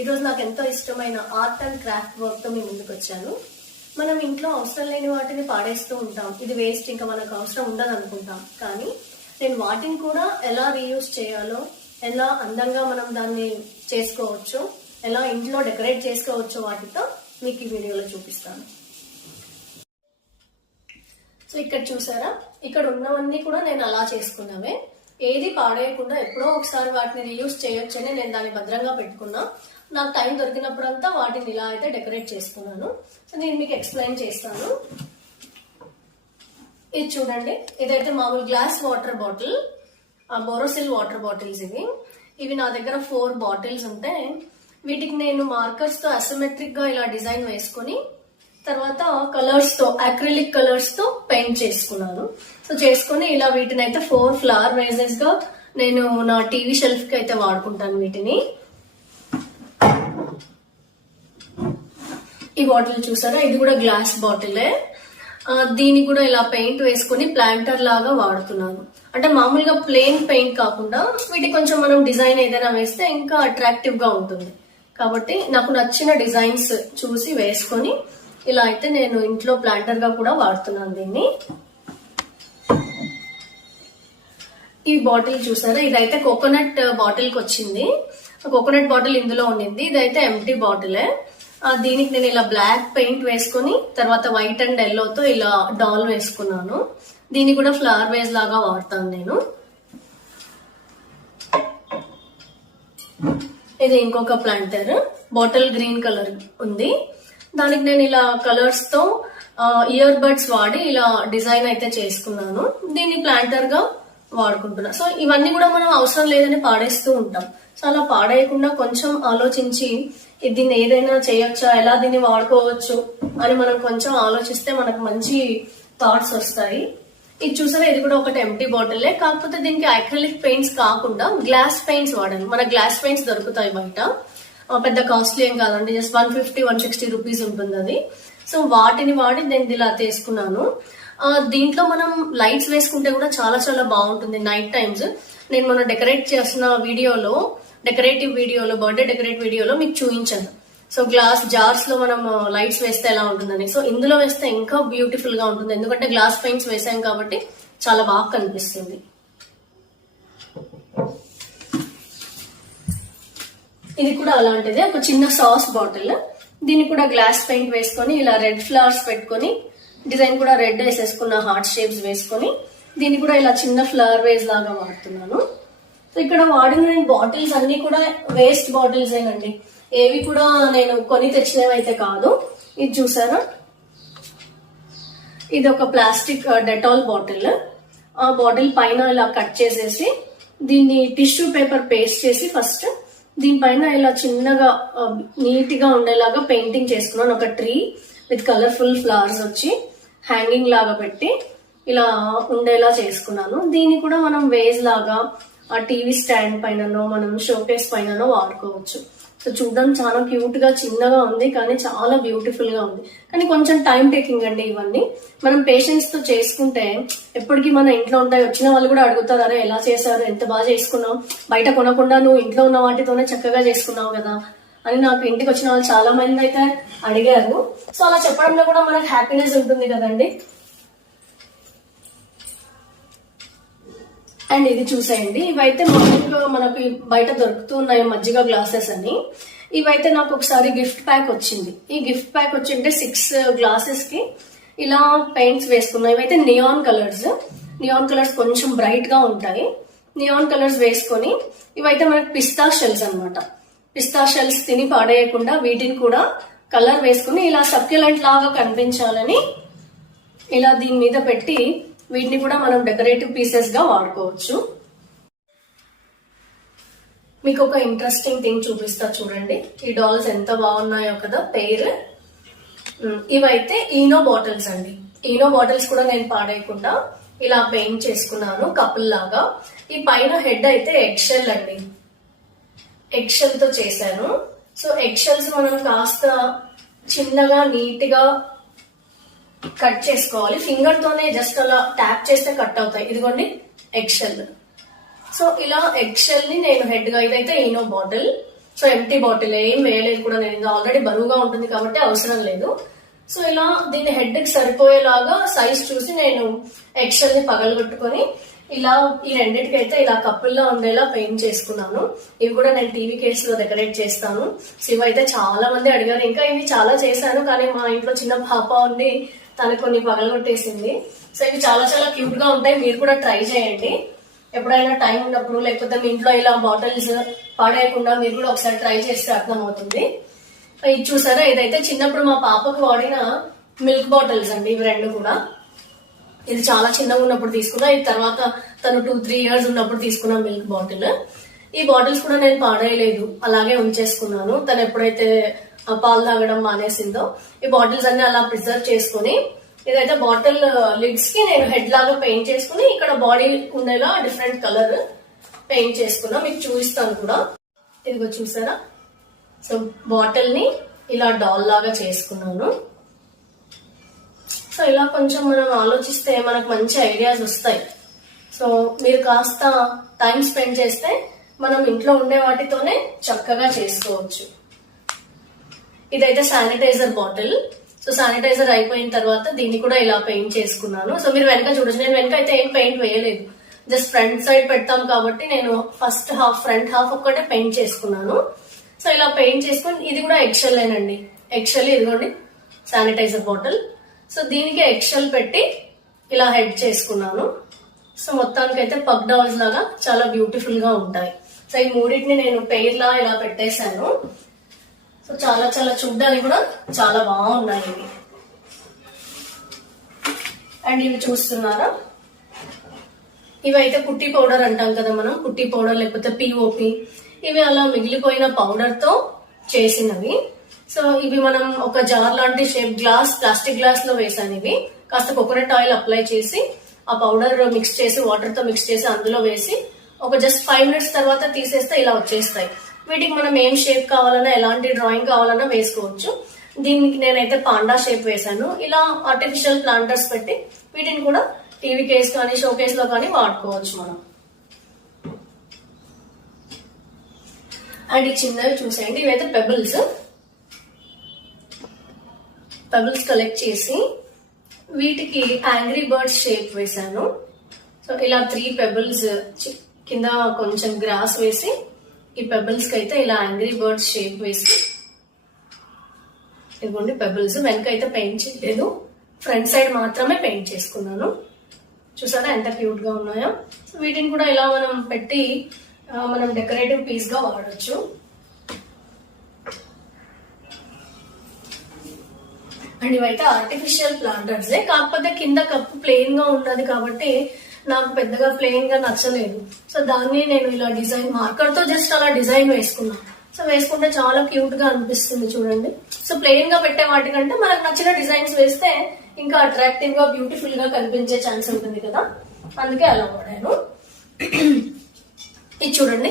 ఈరోజు నాకు ఎంతో ఇష్టమైన ఆర్ట్ అండ్ క్రాఫ్ట్ వర్క్ తో మీ ముందుకు వచ్చాను. మనం ఇంట్లో అవసరం లేని వాటిని పాడేస్తూ ఉంటాం. ఇది వేస్ట్, ఇంకా మనకు అవసరం ఉండదు అనుకుంటాం. కానీ నేను వాటిని కూడా ఎలా రీయూజ్ చేయాలో, ఎలా అందంగా మనం దాన్ని చేసుకోవచ్చు, ఎలా ఇంట్లో డెకరేట్ చేసుకోవచ్చు వాటితో మీకు ఈ వీడియోలో చూపిస్తాను. సో ఇక్కడ చూసారా, ఇక్కడ ఉన్నవన్నీ కూడా నేను అలా చేసుకున్నవే. ఏది పాడేయకుండా ఎప్పుడో ఒకసారి వాటిని రీయూజ్ చేయొచ్చని నేను దాన్ని భద్రంగా పెట్టుకున్నా. నాకు టైం దొరికినప్పుడంతా వాటిని ఇలా అయితే డెకరేట్ చేసుకున్నాను. సో నేను మీకు ఎక్స్ప్లెయిన్ చేస్తాను. ఇది చూడండి, ఇదైతే మామూలు glass water bottle, Borosil water bottles. ఇవి నా దగ్గర 4 బాటిల్స్ ఉంటాయి. వీటికి నేను మార్కర్స్ తో అసిమెట్రిక్ గా ఇలా డిజైన్ వేసుకుని తర్వాత కలర్స్ తో, అక్రిలిక్ కలర్స్ తో పెయింట్ చేసుకున్నాను. సో చేసుకుని ఇలా వీటిని అయితే 4 ఫ్లవర్ వేజెస్ గా నేను నా టీవీ షెల్ఫ్ కి అయితే వాడుకుంటాను వీటిని. ఈ బాటిల్ చూసారా, ఇది కూడా గ్లాస్ బాటిలే. దీన్ని కూడా ఇలా పెయింట్ వేసుకుని ప్లాంటర్ లాగా వాడుతున్నాను. అంటే మామూలుగా ప్లెయిన్ పెయింట్ కాకుండా వీటి కొంచెం మనం డిజైన్ ఏదైనా వేస్తే ఇంకా అట్రాక్టివ్ గా ఉంటుంది. కాబట్టి నాకు నచ్చిన డిజైన్స్ చూసి వేసుకొని ఇలా అయితే నేను ఇంట్లో ప్లాంటర్ గా కూడా వాడుతున్నాను దీన్ని. ఈ బాటిల్ చూసారా, ఇదైతే కోకోనట్ బాటిల్ కి వచ్చింది. కోకోనట్ బాటిల్ ఇందులో ఉండింది. ఇదైతే ఎంటీ బాటిలే. దీనికి నేను ఇలా బ్లాక్ పెయింట్ వేసుకుని తర్వాత వైట్ అండ్ ఎల్లోతో ఇలా డాల్ వేసుకున్నాను. దీన్ని కూడా ఫ్లవర్ వేజ్ లాగా వాడతాను నేను. ఇది ఇంకొక ప్లాంటర్, బాటిల్ గ్రీన్ కలర్ ఉంది. దానికి నేను ఇలా కలర్స్ తో ఇయర్ బడ్స్ వాడి ఇలా డిజైన్ అయితే చేసుకున్నాను. దీన్ని ప్లాంటర్ గా వాడుకుంటున్నా. సో ఇవన్నీ కూడా మనం అవసరం లేదని పాడేస్తూ ఉంటాం. సో అలా పాడేయకుండా కొంచెం ఆలోచించి దీన్ని ఏదైనా చేయొచ్చా, ఎలా దీన్ని వాడుకోవచ్చు అని మనం కొంచెం ఆలోచిస్తే మనకు మంచి థాట్స్ వస్తాయి. ఇది చూసారా, ఇది కూడా ఒకటి ఎంటీ బాటిలే. కాకపోతే దీనికి అక్రిలిక్ పెయింట్స్ కాకుండా గ్లాస్ పెయింట్స్ వాడాను. మన గ్లాస్ పెయింట్స్ దొరుకుతాయి బయట, పెద్ద కాస్ట్లీ ఏం కాదండి, జస్ట్ 150-160 రూపీస్ ఉంటుంది అది. సో వాటిని వాడి నేను ఇలా తీసుకున్నాను. దీంట్లో మనం లైట్స్ వేసుకుంటే కూడా చాలా చాలా బాగుంటుంది నైట్ టైమ్స్. నేను మొన్న డెకరేట్ చేసిన వీడియోలో, డెకరేటివ్ వీడియోలో, బర్త్డే డెకరేట్ వీడియోలో మీకు చూపించాను. సో గ్లాస్ జార్స్ లో మనం లైట్స్ వేస్తే ఎలా ఉంటుందని. సో ఇందులో వేస్తే ఇంకా బ్యూటిఫుల్ గా ఉంటుంది, ఎందుకంటే గ్లాస్ పెయింట్స్ వేసాం కాబట్టి చాలా బాగా కనిపిస్తుంది. ఇది కూడా అలాంటిదే, ఒక చిన్న సాస్ బాటిల్. దీన్ని కూడా గ్లాస్ పెయింట్ వేసుకొని ఇలా రెడ్ ఫ్లవర్స్ పెట్టుకొని డిజైన్ కూడా రెడ్ వేసేసుకున్న హార్ట్ షేప్స్ వేసుకొని దీన్ని కూడా ఇలా చిన్న ఫ్లవర్ వేజ్ లాగా వాడుతున్నాను. సో ఇక్కడ వాడిన నేను బాటిల్స్ అన్ని కూడా వేస్ట్ బాటిల్స్ ఏనండి, ఏవి కూడా నేను కొని తెచ్చినవి అయితే కాదు. ఇది చూసారా, ఇది ఒక ప్లాస్టిక్ డెటాల్ బాటిల్. ఆ బాటిల్ పైన ఇలా కట్ చేసేసి దీన్ని టిష్యూ పేపర్ పేస్ట్ చేసి ఫస్ట్ దీనిపైన ఇలా చిన్నగా నీట్ గా ఉండేలాగా పెయింటింగ్ చేసుకున్నాను. ఒక ట్రీ విత్ కలర్ఫుల్ ఫ్లవర్స్ వచ్చి హ్యాంగింగ్ లాగా పెట్టి ఇలా ఉండేలా చేసుకున్నాను. దీన్ని కూడా మనం వేజ్ లాగా ఆ టీవీ స్టాండ్ పైననో మనం షోకేస్ పైననో వాడుకోవచ్చు. సో చూడడం చాలా క్యూట్ గా చిన్నగా ఉంది, కానీ చాలా బ్యూటిఫుల్ గా ఉంది. కానీ కొంచెం టైం టేకింగ్ అండి. ఇవన్నీ మనం పేషెన్స్ తో చేసుకుంటే ఎప్పటికీ మన ఇంట్లో ఉంటాయి. వచ్చిన వాళ్ళు కూడా అడుగుతారు, అరే ఎలా చేశారు, ఎంత బాగా చేసుకున్నావు, బయట కొనకుండా నువ్వు ఇంట్లో ఉన్న వాటితోనే చక్కగా చేసుకున్నావు కదా అని నాకు ఇంటికి వచ్చిన వాళ్ళు చాలా మంది అయితే అడిగారు. సో అలా చెప్పడంలో కూడా మనకు హ్యాపీనెస్ ఉంటుంది కదండి. అండ్ ఇది చూసేయండి, ఇవైతే మామూలుగా మనకి బయట దొరుకుతూ ఉన్నాయి మజ్జిగ గ్లాసెస్ అని. ఇవైతే నాకు ఒకసారి గిఫ్ట్ ప్యాక్ వచ్చింది. ఈ గిఫ్ట్ ప్యాక్ వచ్చింటే 6 గ్లాసెస్ కి ఇలా పెయింట్స్ వేసుకున్నాయి. ఇవైతే నియాన్ కలర్స్ కొంచెం బ్రైట్ గా ఉంటాయి. నియాన్ కలర్స్ వేసుకొని ఇవైతే మనకి పిస్తా షెల్స్ అనమాట. పిస్తా షెల్స్ తిని పాడేయకుండా వీటిని కూడా కలర్ వేసుకుని ఇలా సక్యులెంట్ లాగా కనిపించాలని ఇలా దీని మీద పెట్టి వీటిని కూడా మనం డెకరేటివ్ పీసెస్ గా వాడుకోవచ్చు. మీకు ఒక ఇంట్రెస్టింగ్ థింగ్ చూపిస్తా చూడండి. ఈ డాల్స్ ఎంత బాగున్నాయో కదా పెయిర్. ఇవైతే ఈనో బాటిల్స్ అండి. ఈనో బాటిల్స్ కూడా నేను పాడేయకుండా ఇలా పెయింట్ చేసుకున్నాను కపుల్ లాగా. ఈ పైన హెడ్ అయితే ఎగ్షెల్ అండి, ఎగ్షెల్ తో చేశాను. సో ఎగ్షెల్స్ మనం కాస్త చిన్నగా నీట్ గా కట్ చేసుకోవాలి. ఫింగర్ తోనే జస్ట్ అలా ట్యాప్ చేస్తే కట్ అవుతాయి. ఇదిగోండి ఎగ్ షెల్. సో ఇలా ఎగ్ షెల్ ని నేను హెడ్ గా, ఇదైతే Eno bottle, so empty bottle ఏం వేయలేదు కూడా నేను, ఇది ఆల్రెడీ బరువుగా ఉంటుంది కాబట్టి అవసరం లేదు. సో ఇలా దీన్ని హెడ్ కి సరిపోయేలాగా సైజ్ చూసి నేను ఎక్సెల్ ని పగలగొట్టుకొని ఇలా ఈ రెండింటికి అయితే ఇలా కప్పుల్లో ఉండేలా పెయింట్ చేసుకున్నాను. ఇవి కూడా నేను టీవీ కేస్ లో డెకరేట్ చేస్తాను. సో ఇవైతే చాలా మంది అడిగారు. ఇంకా ఇవి చాలా చేశాను కానీ మా ఇంట్లో చిన్న పాప ఉండి తనకు కొన్ని పగలగొట్టేసింది. సో ఇవి చాలా చాలా క్యూట్ గా ఉంటాయి, మీరు కూడా ట్రై చేయండి ఎప్పుడైనా టైం ఉన్నప్పుడు, లేకపోతే మీ ఇంట్లో ఇలా బాటిల్స్ పాడేయకుండా మీరు కూడా ఒకసారి ట్రై చేస్తే అర్థమవుతుంది. ఇది చూసారా, ఇదైతే చిన్నప్పుడు మా పాపకు వాడిన మిల్క్ బాటిల్స్ అండి ఇవి రెండు కూడా. ఇది చాలా చిన్నగా ఉన్నప్పుడు తీసుకున్నా, ఇది తర్వాత తను 2-3 years ఉన్నప్పుడు తీసుకున్న మిల్క్ బాటిల్. ఈ బాటిల్స్ కూడా నేను పాడేయలేదు, అలాగే ఉంచేసుకున్నాను. తను ఎప్పుడైతే పాలు తాగడం మానేసిందో ఈ బాటిల్స్ అన్ని అలా ప్రిజర్వ్ చేసుకుని, ఇదైతే బాటిల్ లిడ్స్ కి నేను హెడ్ లాగా పెయింట్ చేసుకుని ఇక్కడ బాడీ ఉండేలా డిఫరెంట్ కలర్ పెయింట్ చేసుకున్నా. మీకు చూపిస్తాను కూడా. ఇదిగో చూసారా, సో బాటిల్ ని ఇలా డాల్ లాగా చేసుకున్నాను. సో ఇలా కొంచెం మనం ఆలోచిస్తే మనకు మంచి ఐడియాస్ వస్తాయి. సో మీరు కాస్త టైం స్పెండ్ చేస్తే మనం ఇంట్లో ఉండే వాటితోనే చక్కగా చేసుకోవచ్చు. ఇదైతే శానిటైజర్ బాటిల్. సో శానిటైజర్ అయిపోయిన తర్వాత దీన్ని కూడా ఇలా పెయింట్ చేసుకున్నాను. సో మీరు వెనక చూడొచ్చు, నేను వెనక అయితే ఏం పెయింట్ వేయలేదు, జస్ట్ ఫ్రంట్ సైడ్ పెడతాం కాబట్టి నేను ఫస్ట్ హాఫ్ ఫ్రంట్ హాఫ్ ఒక్కటే పెయింట్ చేసుకున్నాను. సో ఇలా పెయింట్ చేసుకుని, ఇది కూడా ఎక్సెల్ ఏనండి, ఎక్సెల్ ఇదిగోండి శానిటైజర్ బాటిల్. సో దీనికి ఎక్సెల్ పెట్టి ఇలా హెడ్ చేసుకున్నాను. సో మొత్తానికి అయితే పగ్ డాల్స్ లాగా చాలా బ్యూటిఫుల్ గా ఉంటాయి. సో ఈ మూడింటిని నేను పెయిర్ లా ఇలా పెట్టేశాను. సో చాలా చాలా చూడ్డానికి కూడా చాలా బాగున్నాయి ఇవి. అండ్ ఇవి చూస్తున్నారా, ఇవైతే పుట్టి పౌడర్ అంటాం కదా మనం, పుట్టి పౌడర్ లేకపోతే పిఓపి. ఇవి అలా మిగిలిపోయిన పౌడర్ తో చేసినవి. సో ఇవి మనం ఒక జార్ లాంటి షేప్ గ్లాస్, ప్లాస్టిక్ గ్లాస్ లో వేసాను. ఇవి కాస్త కోకోనట్ ఆయిల్ అప్లై చేసి ఆ పౌడర్ మిక్స్ చేసి వాటర్ తో మిక్స్ చేసి అందులో వేసి ఒక జస్ట్ 5 minutes తర్వాత తీసేస్తే ఇలా వచ్చేస్తాయి. వీటికి మనం ఏం షేప్ కావాలన్నా, ఎలాంటి డ్రాయింగ్ కావాలన్నా వేసుకోవచ్చు. దీనికి నేనైతే పాండా షేప్ వేసాను. ఇలా ఆర్టిఫిషియల్ ప్లాంటర్స్ పెట్టి వీటిని కూడా టీవీ కేస్ కానీ షో కేస్ లో కానీ వాడుకోవచ్చు మనం. అండ్ ఈ చిన్నవి చూసేయండి, ఇవైతే పెబుల్స్ కలెక్ట్ చేసి వీటికి యాంగ్రీ బర్డ్స్ షేప్ వేసాను. సో ఇలా 3 పెబుల్స్ కింద కొంచెం గ్రాస్ వేసి ఈ పెబుల్స్ కి అయితే ఇలా యాంగ్రీ బర్డ్స్ షేప్ వేసి, ఇదిగోండి పెబుల్స్. వెనక అయితే పెయింట్ చేయలేదు, ఫ్రంట్ సైడ్ మాత్రమే పెయింట్ చేసుకున్నాను. చూసారా ఎంత క్యూట్ గా ఉన్నాయో. సో వీటిని కూడా ఇలా మనం పెట్టి మనం డెకరేటివ్ పీస్ గా వాడచ్చు. అండ్ ఇవైతే ఆర్టిఫిషియల్ ప్లాంటర్స్, కాకపోతే కింద కప్పు ప్లెయిన్ గా ఉన్నది కాబట్టి నాకు పెద్దగా ప్లెయిన్ గా నచ్చలేదు. సో దాన్ని నేను ఇలా డిజైన్ మార్కర్ తో జస్ట్ అలా డిజైన్ వేసుకున్నా. సో వేసుకుంటే చాలా క్యూట్ గా అనిపిస్తుంది చూడండి. సో ప్లెయిన్ గా పెట్టే వాటికంటే మనకు నచ్చిన డిజైన్స్ వేస్తే ఇంకా అట్రాక్టివ్ గా బ్యూటిఫుల్ గా కనిపించే ఛాన్స్ ఉంటుంది కదా, అందుకే అలా వాడాను. ఇది చూడండి,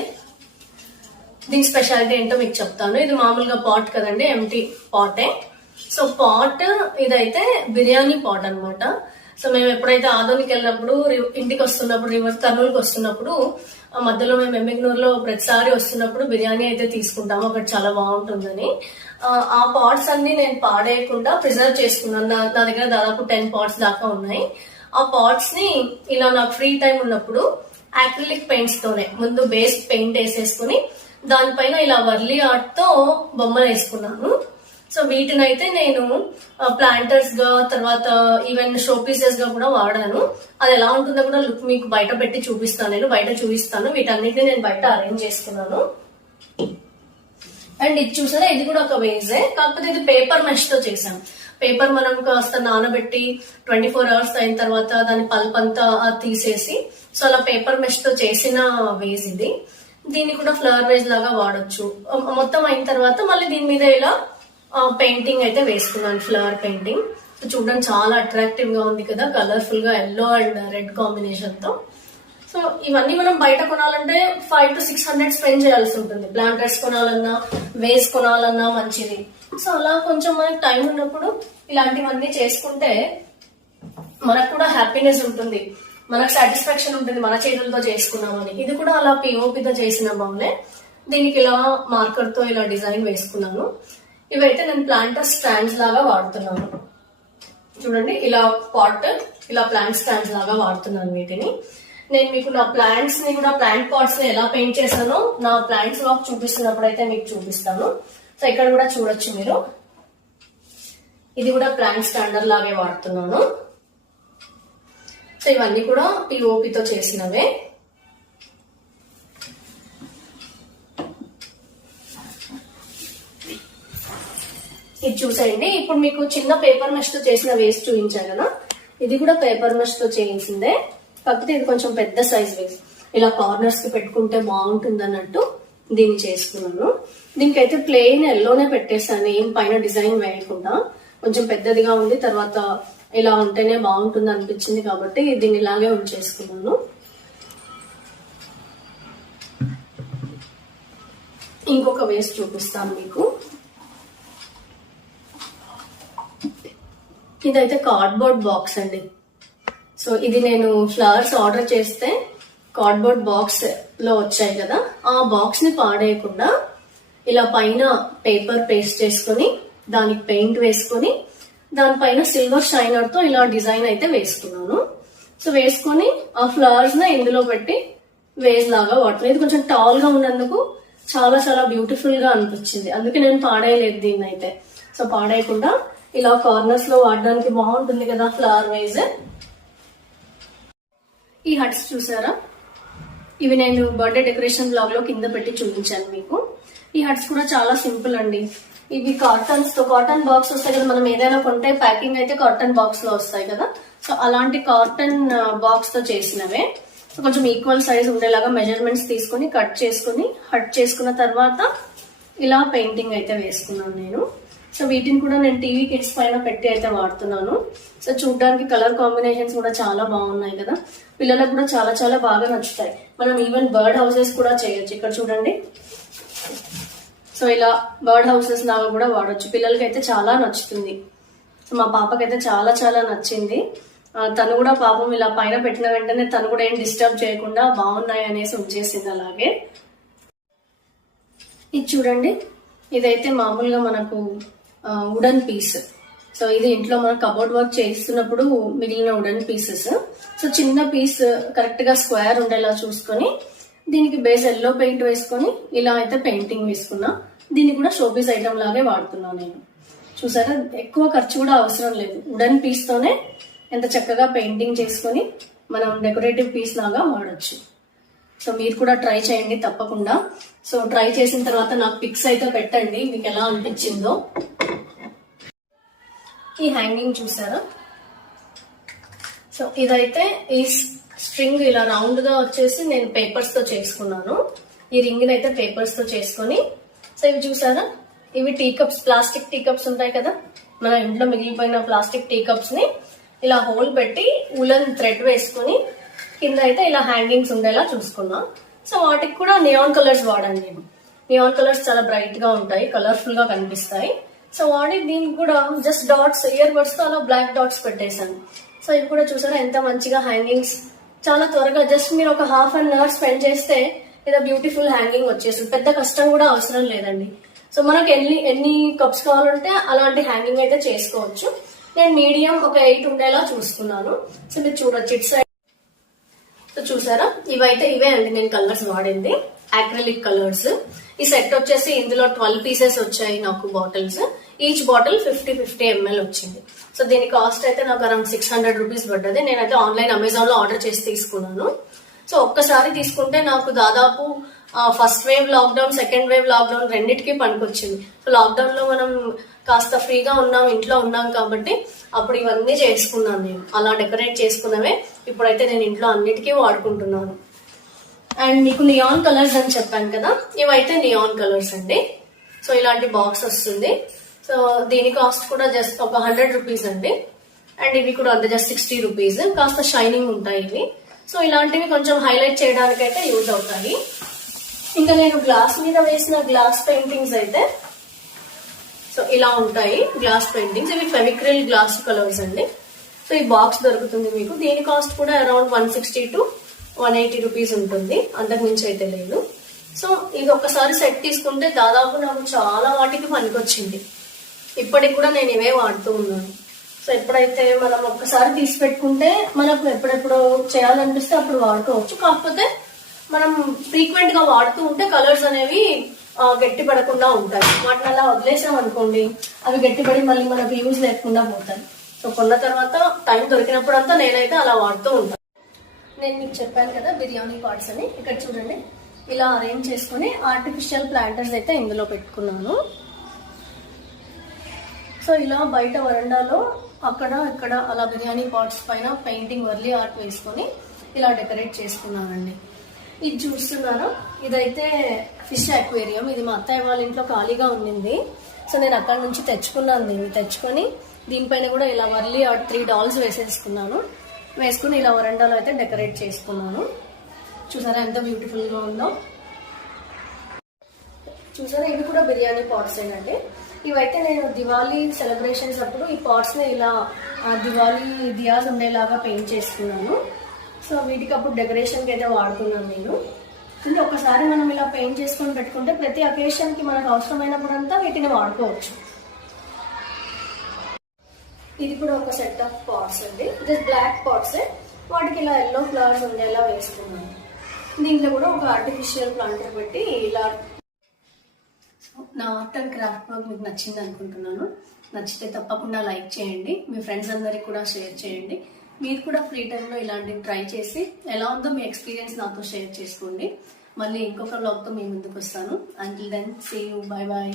దీని స్పెషాలిటీ ఏంటో మీకు చెప్తాను. ఇది మామూలుగా పాట్ కదండి, ఎంటీ పాటే. సో పాట్ ఇదైతే బిర్యానీ పాట్ అన్నమాట. సో మేము ఎప్పుడైతే ఆదోనికి వెళ్ళినప్పుడు, ఇంటికి వస్తున్నప్పుడు, కర్నూలుకి వస్తున్నప్పుడు మధ్యలో మేము ఎమ్మిగ్నూరులో ప్రతిసారి వస్తున్నప్పుడు బిర్యానీ అయితే తీసుకుంటాము, అక్కడ చాలా బాగుంటుందని. ఆ పాట్స్ అన్ని నేను పాడేయకుండా ప్రిజర్వ్ చేసుకున్నాను. నా దగ్గర దాదాపు 10 pots దాకా ఉన్నాయి. ఆ పాట్స్ ని ఇలా నాకు ఫ్రీ టైం ఉన్నప్పుడు యాక్రిలిక్ పెయింట్స్ తోనే ముందు బేస్ పెయింట్ వేసేసుకుని దానిపైన ఇలా వర్లీ ఆర్ట్ తో బొమ్మలు వేసుకున్నాను. సో వీటిని అయితే నేను ప్లాంటర్స్ గా, తర్వాత ఈవెన్ షో పీసెస్ గా కూడా వాడాను. అది ఎలా ఉంటుందో కూడా లుక్ మీకు బయట పెట్టి చూపిస్తాను, నేను బయట చూపిస్తాను. వీటన్నిటిని నేను బయట అరేంజ్ చేసుకున్నాను. అండ్ ఇది చూసారా, ఇది కూడా ఒక వేజే, కాకపోతే ఇది పేపర్ మెష్ తో చేశాను. పేపర్ మనం కాస్త నానబెట్టి 24 hours అయిన తర్వాత దాని పల్ప్ అంతా తీసేసి, సో అలా పేపర్ మెష్ తో చేసిన వేజ్ ఇది. దీన్ని కూడా ఫ్లవర్ వేజ్ లాగా వాడచ్చు. మొత్తం అయిన తర్వాత మళ్ళీ దీని మీద ఇలా పెయింటింగ్ అయితే వేసుకున్నాను, ఫ్లవర్ పెయింటింగ్. చూడడానికి చాలా అట్రాక్టివ్ గా ఉంది కదా, కలర్ఫుల్ గా ఎల్లో అండ్ రెడ్ కాంబినేషన్ తో. సో ఇవన్నీ మనం బయట కొనాలంటే 500 to 600 స్పెండ్ చేయాల్సి ఉంటుంది. ప్లాంటర్స్ కొనాలన్నా, వేస్ కొనాలన్నా మంచిది. సో అలా కొంచెం మనకి టైం ఉన్నప్పుడు ఇలాంటివన్నీ చేసుకుంటే మనకు కూడా హ్యాపీనెస్ ఉంటుంది, మనకు సాటిస్ఫాక్షన్ ఉంటుంది, మన చేతులతో చేసుకున్నామని. ఇది కూడా అలా పిఓపితో చేసిన బౌలే. దీనికి ఇలా మార్కర్ తో ఇలా డిజైన్ వేసుకున్నాను. ఇవైతే నేను ప్లాంటర్ స్టాండ్స్ లాగా వాడుతున్నాను. చూడండి ఇలా పాట్, ఇలా ప్లాంట్ స్టాండ్స్ లాగా వాడుతున్నాను వీటిని. నేను మీకు నా ప్లాంట్స్ ని కూడా, ప్లాంట్ పాట్స్ ని ఎలా పెయింట్ చేశానో నా ప్లాంట్స్ వాక్ చూపిస్తున్నప్పుడు అయితే మీకు చూపిస్తాను. సో ఇక్కడ కూడా చూడొచ్చు మీరు. ఇది కూడా ప్లాంట్ స్టాండర్ లాగే వాడుతున్నాను. సో ఇవన్నీ కూడా పిఓపితో చేసినవే. ఇది చూసేయండి. ఇప్పుడు మీకు చిన్న పేపర్ మెష్ తో చేసిన వేస్ట్ చూపించాను కదా, ఇది కూడా పేపర్ మెష్ తో చేయించిందే. కాకపోతే ఇది కొంచెం పెద్ద సైజ్ వేస్ట్, ఇలా కార్నర్స్ కి పెట్టుకుంటే బాగుంటుంది అన్నట్టు దీన్ని చేసుకున్నాను. దీనికైతే ప్లెయిన్ ఎల్లోనే పెట్టేసాను, ఏం పైన డిజైన్ వేయకుండా. కొంచెం పెద్దదిగా ఉంది, తర్వాత ఇలా ఉంటేనే బాగుంటుంది అనిపించింది కాబట్టి దీన్ని ఇలాగే ఉంచేసుకున్నాను. ఇంకొక వేస్ట్ చూపిస్తాను మీకు. ఇదైతే కార్డ్బోర్డ్ బాక్స్ అండి. సో ఇది నేను ఫ్లవర్స్ ఆర్డర్ చేస్తే కార్డ్బోర్డ్ బాక్స్ లో వచ్చాయి కదా, ఆ బాక్స్ ని పాడేయకుండా ఇలా పైన పేపర్ పేస్ట్ చేసుకుని దానికి పెయింట్ వేసుకొని దానిపైన సిల్వర్ షైనర్ తో ఇలా డిజైన్ అయితే వేసుకున్నాను. సో వేసుకొని ఆ ఫ్లవర్స్ ని ఇందులో పెట్టి వేజ్ లాగా వాడుతున్నాను. ఇది కొంచెం టాల్ గా ఉన్నందుకు చాలా చాలా బ్యూటిఫుల్ గా అనిపించింది, అందుకే నేను పాడేయలేదు దీన్ని అయితే. సో పాడేయకుండా ఇలా కార్నర్స్ లో వాడడానికి బాగుంటుంది కదా ఫ్లవర్ వేజ్. ఈ హట్స్ చూసారా, ఇవి నేను బర్త్డే డెకరేషన్ బ్లాగ్ లో కింద పెట్టి చూపించాను మీకు. ఈ హట్స్ కూడా చాలా సింపుల్ అండి. ఇవి కాటన్స్ తో, కాటన్ బాక్స్ వస్తాయి కదా, మనం ఏదైనా కొంటే ప్యాకింగ్ అయితే కాటన్ బాక్స్ లో వస్తాయి కదా, సో అలాంటి కాటన్ బాక్స్ తో చేసినవే. సో కొంచెం ఈక్వల్ సైజ్ ఉండేలాగా మెజర్మెంట్స్ తీసుకుని కట్ చేసుకుని హట్ చేసుకున్న తర్వాత ఇలా పెయింటింగ్ అయితే వేసుకున్నాను నేను. సో వీటిని కూడా నేను టీవీ కిడ్స్ పైన పెట్టి అయితే వాడుతున్నాను. సో చూడడానికి కలర్ కాంబినేషన్స్ కూడా చాలా బాగున్నాయి కదా, పిల్లలకు కూడా చాలా చాలా బాగా నచ్చుతాయి. మనం ఈవెన్ బర్డ్ హౌసెస్ కూడా చేయొచ్చు. ఇక్కడ చూడండి, సో ఇలా బర్డ్ హౌసెస్ లాగా కూడా వాడొచ్చు. పిల్లలకి అయితే చాలా నచ్చుతుంది. సో మా పాపకైతే చాలా చాలా నచ్చింది. తను కూడా పాపం ఇలా పైన పెట్టిన వెంటనే తను కూడా ఏం డిస్టర్బ్ చేయకుండా బాగున్నాయి అనేసి ఉంచేసింది అలాగే. ఇది చూడండి, ఇదైతే మామూలుగా మనకు వుడెన్ పీస్. సో ఇది ఇంట్లో మనం కబోర్డ్ వర్క్ చేస్తున్నప్పుడు మిగిలిన వుడెన్ పీసెస్. సో చిన్న పీస్ కరెక్ట్ గా స్క్వేర్ ఉండేలా చూసుకొని దీనికి బేస్ ఎల్లో పెయింట్ వేసుకొని ఇలా అయితే పెయింటింగ్ వేసుకున్నా. దీన్ని కూడా షోపీస్ ఐటమ్ లాగే వాడుతున్నాను నేను. చూసారా, ఎక్కువ ఖర్చు కూడా అవసరం లేదు. వుడెన్ పీస్ తోనే ఎంత చక్కగా పెయింటింగ్ చేసుకొని మనం డెకరేటివ్ పీస్ లాగా వాడచ్చు. సో మీరు కూడా ట్రై చేయండి తప్పకుండా. సో ట్రై చేసిన తర్వాత నాకు పిక్స్ అయితే పెట్టండి మీకు ఎలా అనిపించిందో. ఈ హ్యాంగింగ్ చూసారా, సో ఇదైతే ఈ స్ట్రింగ్ ఇలా రౌండ్ గా వచ్చేసి నేను పేపర్స్ తో చేసుకున్నాను. ఈ రింగ్ అయితే పేపర్స్ తో చేసుకొని, సో ఇవి చూసారా, ఇవి tea cups, plastic tea cups ఉంటాయి కదా, మన ఇంట్లో మిగిలిపోయిన ప్లాస్టిక్ టీ కప్స్ ని ఇలా హోల్ పెట్టి ఉలన్ థ్రెడ్ వేసుకొని కింద అయితే ఇలా హ్యాంగింగ్స్ ఉండేలా చూసుకున్నా. సో వాటికి కూడా నియాన్ కలర్స్ వాడాను నేను. నియాన్ కలర్స్ చాలా బ్రైట్ గా ఉంటాయి, కలర్ఫుల్ గా కనిపిస్తాయి. సో వాడి దీనికి కూడా జస్ట్ డాట్స్, ఇయర్ బడ్స్ తో అలా బ్లాక్ డాట్స్ పెట్టేశాను. సో ఇవి కూడా చూసారా ఎంత మంచిగా హ్యాంగింగ్స్, చాలా త్వరగా జస్ట్ మీరు ఒక ½ an hour స్పెండ్ చేస్తే ఇలా బ్యూటిఫుల్ హ్యాంగింగ్ వచ్చేస్తుంది. పెద్ద కష్టం కూడా అవసరం లేదండి. సో మనకు ఎన్ని కప్స్ కావాలంటే అలాంటి హ్యాంగింగ్ అయితే చేసుకోవచ్చు. నేను మీడియం ఒక 8 ఉండేలా చూసుకున్నాను. సో మీరు చూడొచ్చు ఇట్ సైడ్. సో చూసారా, ఇవైతే ఇవే అండి నేను కలర్స్ వాడింది, అక్రిలిక్ కలర్స్. ఈ సెట్ వచ్చేసి ఇందులో 12 పీసెస్ వచ్చాయి నాకు బాటిల్స్. ఈచ్ బాటిల్ 50 ml వచ్చింది. సో దీని కాస్ట్ అయితే నాకు అరౌండ్ 600 రూపీస్ పడ్డది. నేనైతే ఆన్లైన్ అమెజాన్ లో ఆర్డర్ చేసి తీసుకున్నాను. సో ఒక్కసారి తీసుకుంటే నాకు దాదాపు first wave lockdown, second wave lockdown రెండింటికి పనికొచ్చింది. సో లాక్డౌన్ లో మనం కాస్త ఫ్రీగా ఉన్నాం, ఇంట్లో ఉన్నాం కాబట్టి అప్పుడు ఇవన్నీ చేసుకున్నాను నేను. అలా డెకరేట్ చేసుకున్నవే ఇప్పుడైతే నేను ఇంట్లో అన్నిటికీ వాడుకుంటున్నాను. అండ్ మీకు నియాన్ కలర్స్ అని చెప్పాను కదా, ఇవైతే నియాన్ కలర్స్ అండి. సో ఇలాంటి బాక్స్ వస్తుంది. సో దీని కాస్ట్ కూడా జస్ట్ ఒక 100 రూపీస్ అండి. అండ్ ఇవి కూడా అంతే, జస్ట్ 60 రూపీస్. కాస్త షైనింగ్ ఉంటాయి ఇవి. సో ఇలాంటివి కొంచెం హైలైట్ చేయడానికి అయితే యూజ్ అవుతాయి. ఇంకా నేను గ్లాస్ మీద వేసిన గ్లాస్ పెయింటింగ్స్ అయితే సో ఇలా ఉంటాయి గ్లాస్ పెయింటింగ్స్. ఇవి ఫెవిక్రిల్ గ్లాస్ కలర్స్ అండి. సో ఈ బాక్స్ దొరుకుతుంది మీకు. దీని కాస్ట్ కూడా అరౌండ్ 160 to 180 రూపీస్ ఉంటుంది, అంతకు మించి అయితే లేదు. సో ఇది ఒకసారి సెట్ తీసుకుంటే దాదాపు నాకు చాలా వాటికి పనికొచ్చింది. ఇప్పటికి కూడా నేను ఇవే వాడుతూ ఉన్నాను. సో ఎప్పుడైతే మనం ఒక్కసారి తీసి పెట్టుకుంటే మనకు ఎప్పుడెప్పుడు చేయాలనిపిస్తే అప్పుడు వాడుకోవచ్చు. కాకపోతే మనం ఫ్రీక్వెంట్ గా వాడుతూ ఉంటే కలర్స్ అనేవి గట్టి పడకుండా ఉంటాయి. వాటిని అలా వదిలేసాం అనుకోండి, అవి గట్టిపడి మళ్ళీ మనకు యూజ్ లేకుండా పోతాయి. సో కొన్న తర్వాత టైం దొరికినప్పుడు అంతా నేనైతే అలా వాడుతూ ఉంటాను. నేను మీకు చెప్పాను కదా బిర్యానీ పాట్స్ అని, ఇక్కడ చూడండి ఇలా అరేంజ్ చేసుకుని ఆర్టిఫిషియల్ ప్లాంటర్స్ అయితే ఇందులో పెట్టుకున్నాను. సో ఇలా బయట వరండాలో అక్కడ ఇక్కడ అలా బిర్యానీ పాట్స్ పైన పెయింటింగ్ వర్లీ ఆర్ట్ వేసుకొని ఇలా డెకరేట్ చేసుకున్నానండి. ఇది చూస్తున్నాను, ఇదైతే ఫిష్ అక్వేరియం. ఇది మా అత్తయ్య వాళ్ళ ఇంట్లో ఖాళీగా ఉండింది. సో నేను అక్కడ నుంచి తెచ్చుకున్నాను. దీన్ని తెచ్చుకొని దీనిపైన కూడా ఇలా వర్లీ ఆర్ట్ 3 డాల్స్ వేసేసుకున్నాను. వేసుకుని ఇలా వరండాలో అయితే డెకరేట్ చేసుకున్నాను. చూసారా ఎంత బ్యూటిఫుల్ గా ఉందో. చూసారా ఇవి కూడా బిర్యానీ పాట్స్ ఏంటంటే, ఇవైతే నేను దివాళీ సెలబ్రేషన్స్ అప్పుడు ఈ పాట్స్ ని ఇలా దివాళీ దియాస్ ఉండేలాగా పెయింట్ చేసుకున్నాను. సో వీటికి అప్పుడు డెకరేషన్ కి అయితే వాడుకున్నాను నేను. ఇంకా ఒకసారి మనం ఇలా పెయింట్ చేసుకొని పెట్టుకుంటే ప్రతి అకేషన్ కి మనకు అవసరమైనప్పుడంతా వీటిని వాడుకోవచ్చు. ఇది కూడా ఒక సెట్ ఆఫ్ పాట్స్ అండి, జస్ట్ బ్లాక్ పాట్స్. వాటికి ఇలా ఎల్లో ఫ్లవర్స్ ఉండేలా వేసుకున్నాను. దీంట్లో కూడా ఒక ఆర్టిఫిషియల్ ప్లాంటర్ పెట్టి ఇలా. నా ఆర్ట్ అండ్ క్రాఫ్ట్ వర్క్ మీకు నచ్చింది అనుకుంటున్నాను. నచ్చితే తప్పకుండా లైక్ చేయండి, మీ ఫ్రెండ్స్ అందరికి కూడా షేర్ చేయండి. మీరు కూడా ఫ్రీ టైంలో ఇలాంటివి ట్రై చేసి ఎలా ఉందో మీ ఎక్స్పీరియన్స్ నాతో షేర్ చేసుకోండి. మళ్ళీ ఇంకొక వ్లాగ్తో మీ ముందుకు వస్తాను. Until then see you, bye bye.